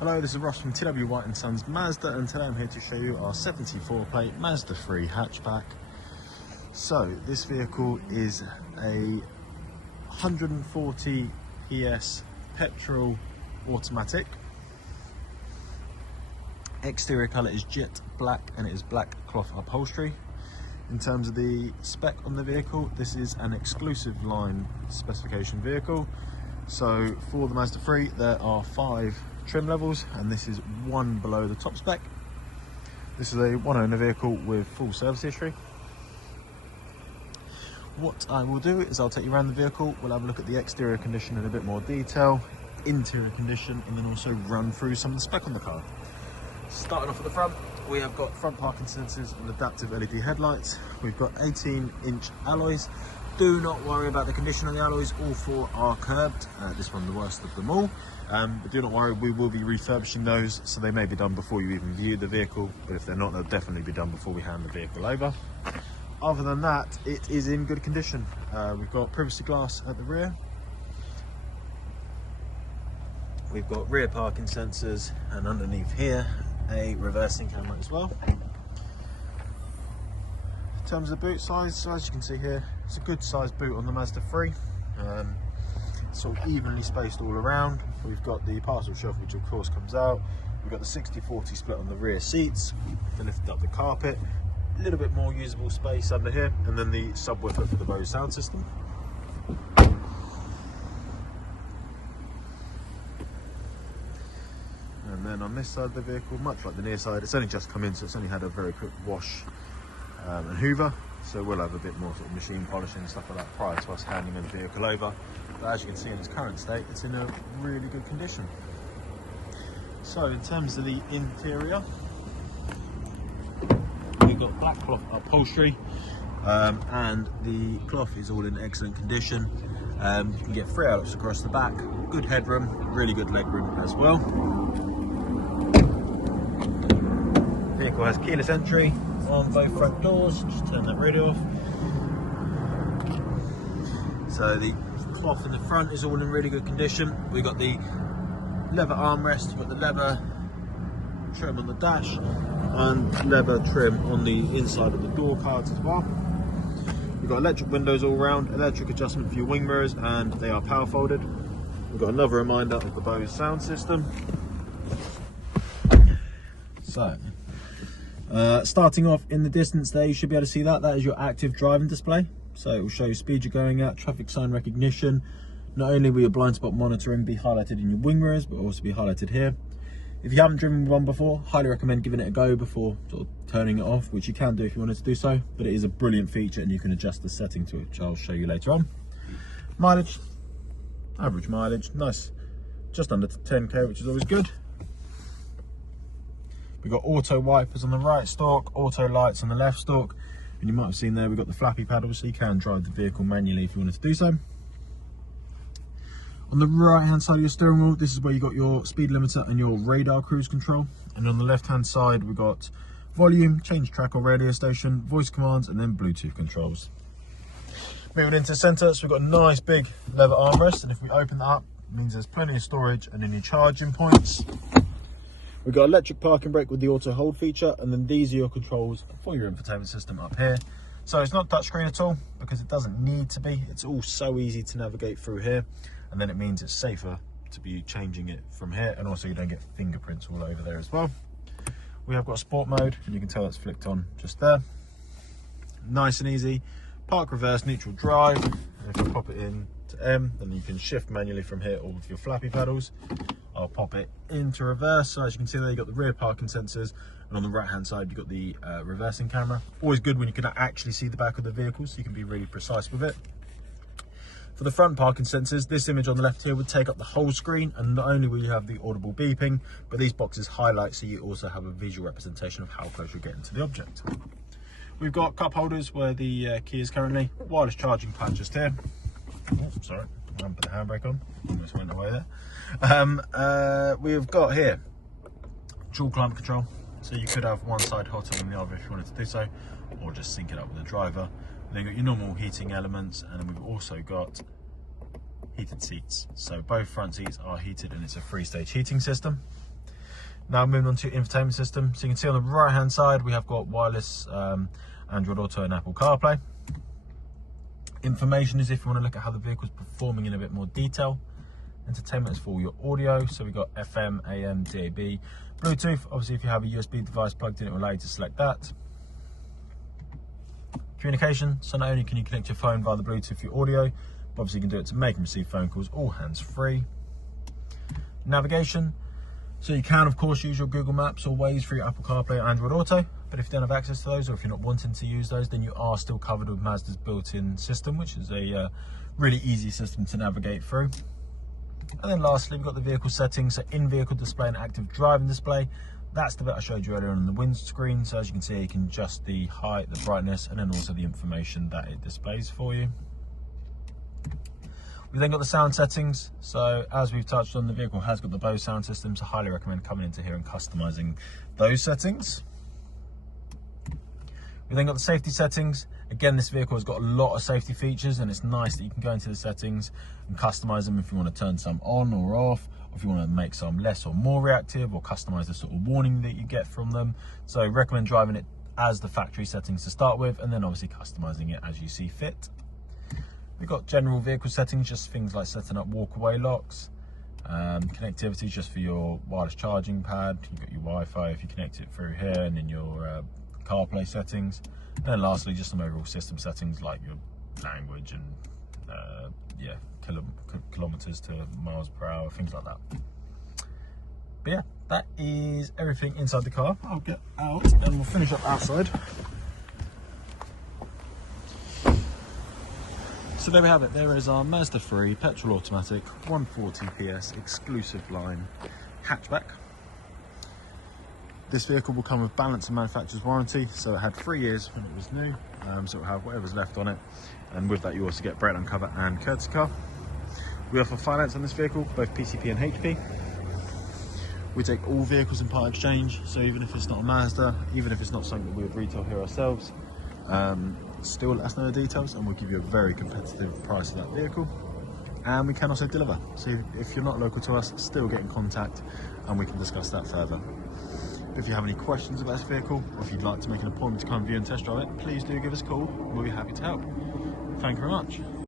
Hello, this is Ross from TW White & Sons Mazda, and today I'm here to show you our 74 plate Mazda 3 hatchback. So this vehicle is a 140 PS petrol automatic. Exterior colour is jet black and it is black cloth upholstery. In terms of the spec on the vehicle, this is an exclusive line specification vehicle. So for the Mazda 3 there are 5 trim levels and this is one below the top spec. This is a one owner vehicle with full service history. What I will do is I'll take you around the vehicle, we'll have a look at the exterior condition in a bit more detail, interior condition, and then also run through some of the spec on the car. Starting off at the front, we have got front parking sensors and adaptive LED headlights. We've got 18-inch alloys. Do not worry about the condition of the alloys, all 4 are curbed. This one the worst of them all. But do not worry, we will be refurbishing those, so they may be done before you even view the vehicle, but if they're not, they'll definitely be done before we hand the vehicle over. Other than that, it is in good condition. We've got privacy glass at the rear. We've got rear parking sensors, and underneath here, a reversing camera as well. In terms of the boot size, so as you can see here, it's a good sized boot on the Mazda 3. Sort of evenly spaced all around. We've got the parcel shelf, which of course comes out. We've got the 60-40 split on the rear seats to lift up the carpet. A little bit more usable space under here, and then the subwoofer for the Bose sound system. And then on this side of the vehicle, much like the near side, it's only just come in, so it's only had a very quick wash and hoover, so we'll have a bit more sort of machine polishing and stuff like that prior to us handing the vehicle over. But as you can see in its current state, it's in a really good condition. So in terms of the interior, we've got black cloth upholstery, and the cloth is all in excellent condition. You can get 3 outlets across the back, good headroom, really good legroom as well. The vehicle has keyless entry on both front doors. Just turn that radio off. So the cloth in the front is all in really good condition. We've got the leather armrest, we've got the leather trim on the dash, and leather trim on the inside of the door cards as well. We've got electric windows all round, electric adjustment for your wing mirrors, and they are power folded. We've got another reminder of the Bose sound system. So starting off in the distance there, you should be able to see that is your active driving display. So it will show you speed you're going at, traffic sign recognition. Not only will your blind spot monitoring be highlighted in your wing mirrors, but also be highlighted here. If you haven't driven one before, highly recommend giving it a go before sort of turning it off, which you can do if you wanted to do so, but it is a brilliant feature and you can adjust the setting to it, which I'll show you later on. Mileage, average mileage, nice, just under 10k, which is always good. We've got auto wipers on the right stalk, auto lights on the left stalk, and you might have seen there we've got the flappy paddles, so you can drive the vehicle manually if you wanted to do so. On the right hand side of your steering wheel, this is where you got your speed limiter and your radar cruise control, and on the left hand side we've got volume, change track or radio station, voice commands, and then Bluetooth controls. Moving into the centre, so we've got a nice big leather armrest, and if we open that up, it means there's plenty of storage and any charging points. We've got electric parking brake with the auto hold feature, and then these are your controls for your infotainment system up here. So it's not touchscreen at all because it doesn't need to be. It's all so easy to navigate through here, and then it means it's safer to be changing it from here, and also you don't get fingerprints all over there as well. We have got sport mode, and you can tell it's flicked on just there. Nice and easy. Park, reverse, neutral, drive. And if you pop it in to M, then you can shift manually from here all with your flappy paddles. I'll pop it into reverse. So as you can see there, you've got the rear parking sensors, and on the right hand side you've got the reversing camera. Always good when you can actually see the back of the vehicle, so you can be really precise with it. For the front parking sensors, this image on the left here would take up the whole screen, and not only will you have the audible beeping, but these boxes highlight, so you also have a visual representation of how close you're getting to the object. We've got cup holders where the key is currently, wireless charging pad just here. Oh, sorry, I haven't put the handbrake on, almost went away there. We've got here dual climate control, so you could have one side hotter than the other if you wanted to do so, or just sync it up with the driver. Then you've got your normal heating elements, and then we've also got heated seats. So both front seats are heated, and it's a 3-stage heating system. Now moving on to infotainment system. So you can see on the right hand side we have got wireless Android Auto and Apple CarPlay. Information is if you want to look at how the vehicle is performing in a bit more detail. Entertainment is for your audio, so we've got FM, AM, DAB, Bluetooth. Obviously if you have a USB device plugged in, it will allow you to select that. Communication, so not only can you connect your phone via the Bluetooth for your audio, but obviously you can do it to make and receive phone calls, all hands free. Navigation, so you can of course use your Google Maps or Waze for your Apple CarPlay or Android Auto, but if you don't have access to those, or if you're not wanting to use those, then you are still covered with Mazda's built-in system, which is a really easy system to navigate through. And then lastly, we've got the vehicle settings, so in-vehicle display and active driving display. That's the bit I showed you earlier on the windscreen. So as you can see, you can adjust the height, the brightness, and then also the information that it displays for you. We've then got the sound settings. So as we've touched on, the vehicle has got the Bose sound system, so highly recommend coming into here and customizing those settings. We've then got the safety settings. Again, this vehicle has got a lot of safety features, and it's nice that you can go into the settings and customize them if you want to turn some on or off, or if you want to make some less or more reactive, or customize the sort of warning that you get from them. So recommend driving it as the factory settings to start with, and then obviously customizing it as you see fit. We've got general vehicle settings, just things like setting up walkaway locks, connectivity just for your wireless charging pad. You've got your Wi-Fi if you connect it through here, and then your CarPlay settings. And then lastly, just some overall system settings like your language and yeah, kilometers to miles per hour, things like that. But yeah, that is everything inside the car. I'll get out and we'll finish up outside. So there we have it. There is our Mazda 3 petrol automatic 140 PS Exclusive-Line hatchback. This vehicle will come with balance and manufacturer's warranty, so it had 3 years when it was new, so it'll have whatever's left on it, and with that you also get breakdown cover and courtesy car. We offer finance on this vehicle, both PCP and HP. We take all vehicles in part exchange, so even if it's not a Mazda, even if it's not something that we would retail here ourselves, still let us know the details and we'll give you a very competitive price of that vehicle. And we can also deliver, so if you're not local to us, still get in contact and we can discuss that further. If you have any questions about this vehicle, or if you'd like to make an appointment to come view and test drive it, please do give us a call. We'll be happy to help. Thank you very much.